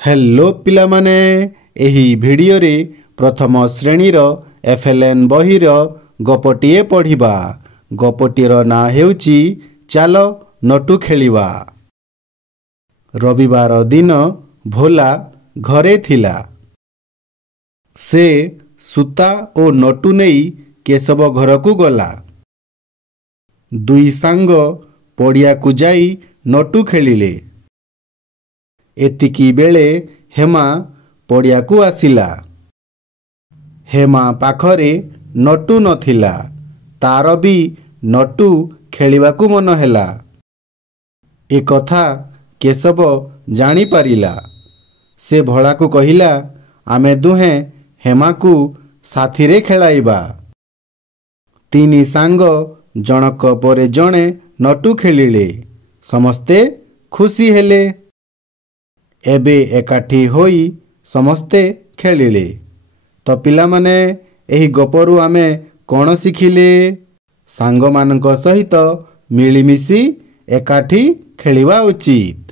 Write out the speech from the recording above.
Hello पिलामाने एही video रे प्रथम श्रेणीर एफएलएन बहिर गपटिए पढ़िबा। गपटीर ना हेउची चाल नटू खेलिबा। रविवार दिन भोला घरे थिला। से सूता ओ नटू नेई केशव घर को गला। दुई सांग पड़िया को जाई नटू खेलिले। एतिकी बेले हेमा पड़िया को आसिला। हेमा पाखरे नटू नथिला। तार भी नटू खेलिबा को मन हेला। ए कथा केशव जानी पारिला। से भोला को कहिला, आमे दुहे हेमा को साथी रे खेलाइबा। तीनी सांग जनक परे जणे नटू खेलिले। समस्ते खुशी हेले। एबे एकाठी होई समस्ते खेलिले। तो पिला माने एही गपरु आमे कोन शिखिले? सांग मानक सहित मिलीमिशी एकाठी खेलिबा उचित।